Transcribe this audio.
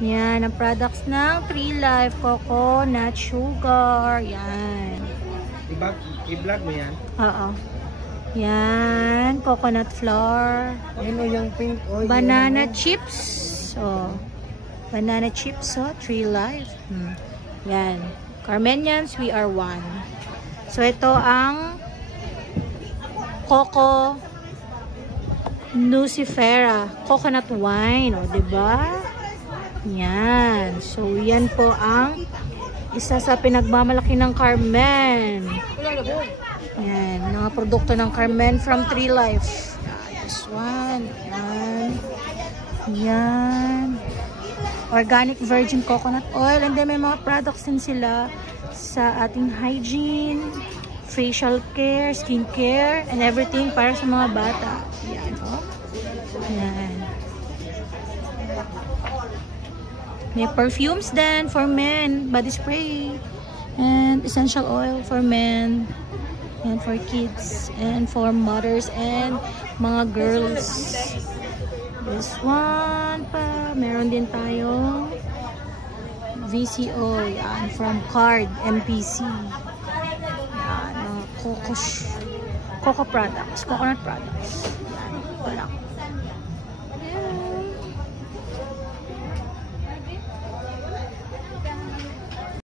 Yan, ang products ng Tree Life Coconut Sugar. Yan. I-vlog mo yan? Oo. Yan, coconut flour. Ayun o yung pink. Oh, Banana chips. Oh. Banana chips, oh. Tree Life. Yan. Carmenians, we are one. So, ito ang Coco Nucifera. Coconut wine. O, diba? Yan. So, yan po ang isa sa pinagmamalaki ng Carmen. Yan. Mga produkto ng Carmen from Tree Life. Yan. This one. Yan. Yan. Organic virgin coconut oil. And then, may mga products din sila sa ating hygiene, facial care, skin care, and everything para sa mga bata. Yan. Oh. Yan. May perfumes then for men, body spray, and essential oil for men, and for kids, and for mothers, and mga girls. This one pa, meron din tayong VCO, yan, from Card, MPC. Yan, Coco products, coconut products. Yan, wala.